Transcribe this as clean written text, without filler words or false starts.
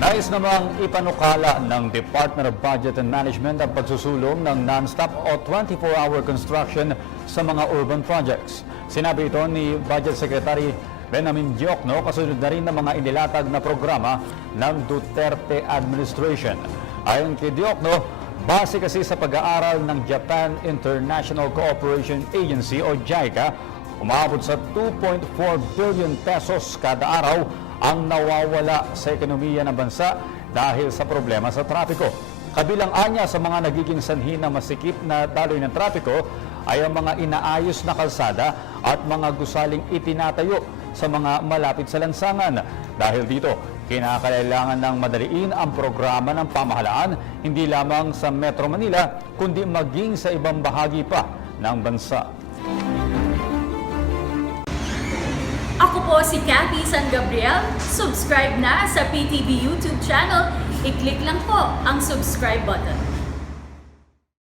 Nais namang ipanukala ng Department of Budget and Management ang pagsusulong ng non-stop o 24-hour construction sa mga urban projects. Sinabi ito ni Budget Secretary Benjamin Diokno kasunod na rin ng mga inilatag na programa ng Duterte administration. Ayon kay Diokno, base kasi sa pag-aaral ng Japan International Cooperation Agency o JICA, umabot sa 2.4 billion pesos kada araw ang nawawala sa ekonomiya ng bansa dahil sa problema sa trapiko. Kabilang anya sa mga nagiging sanhi ng masikip na daloy ng trapiko ay ang mga inaayos na kalsada at mga gusaling itinatayo sa mga malapit sa lansangan. Dahil dito, kinakailangan ng madaliin ang programa ng pamahalaan hindi lamang sa Metro Manila kundi maging sa ibang bahagi pa ng bansa. Ako po si Cathy San Gabriel. Subscribe na sa PTV YouTube channel. I-click lang po ang subscribe button.